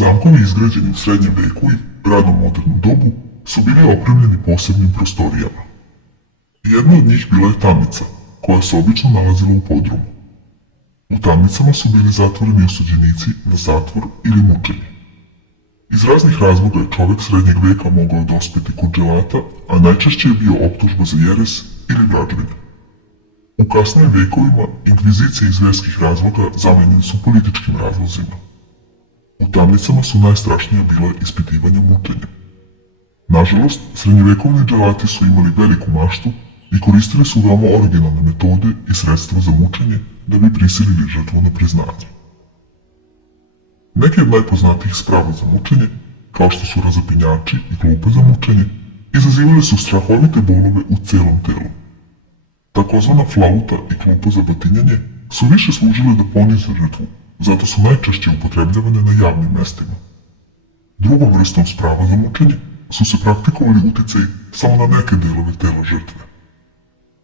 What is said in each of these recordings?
Zamkovi izgrađeni u srednjem veku i rano modernom dobu su bili opremljeni posebnim prostorijama. Jedna od njih bila je tamnica, koja se obično nalazila u podrumu. U tamnicama su bili zatvoreni osuđenici na zatvor ili mučenje. Iz raznih razloga je čovek srednjeg veka mogao dospeti kod dželata, a najčešće je bio optužba za jeres ili vraždine. U kasnijim vekovima inkvizicije iz verskih razloga zamenjene su političkim razlozima. U tamnicama su najstrašnija bila ispitivanja mučenja. Nažalost, srednjevekovni dželati su imali veliku maštu i koristili su veoma originalne metode i sredstva za mučenje da bi prisilili žrtvu na priznanje. Neki od najpoznatijih sprava za mučenje, kao što su razapinjači i klupe za mučenje, izazivali su strahovite bolove u celom telu. Takozvana flauta i klupa za batinjanje su više služile da ponize žrtvu, zato su najčešće upotrebljavane na javnim mestima. Drugom vrstom sprava za mučenje su se praktikovali uticaji samo na neke delove tela žrtve.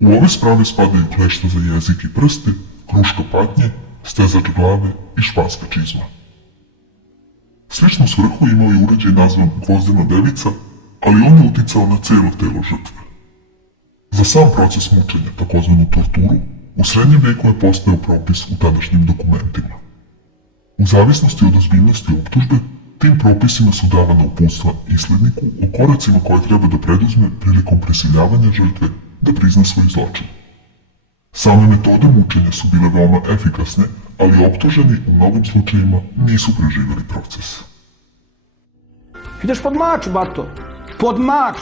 U ove sprave spadaju klešta za jezik i prste, kruška patnje, stezač glave i španska čizma. Sličnu svrhu imao je uređaj nazvan gvozdena devica, ali on je uticao na celo telo žrtve. Za sam proces mučenja, takozvanu torturu, u srednjem veku je postojao propis u tadašnjim dokumentima. U zavisnosti od ozbiljnosti optužbe, tim propisima su davana uputstva isledniku o koracima koje treba da preduzme prilikom prisiljavanja žrtve da prizna svoj zločin. Same metode mučenja su bile veoma efikasne, ali optuženi u mnogim slučajima nisu preživjeli proces. Ideš pod mač, bato! Pod mač!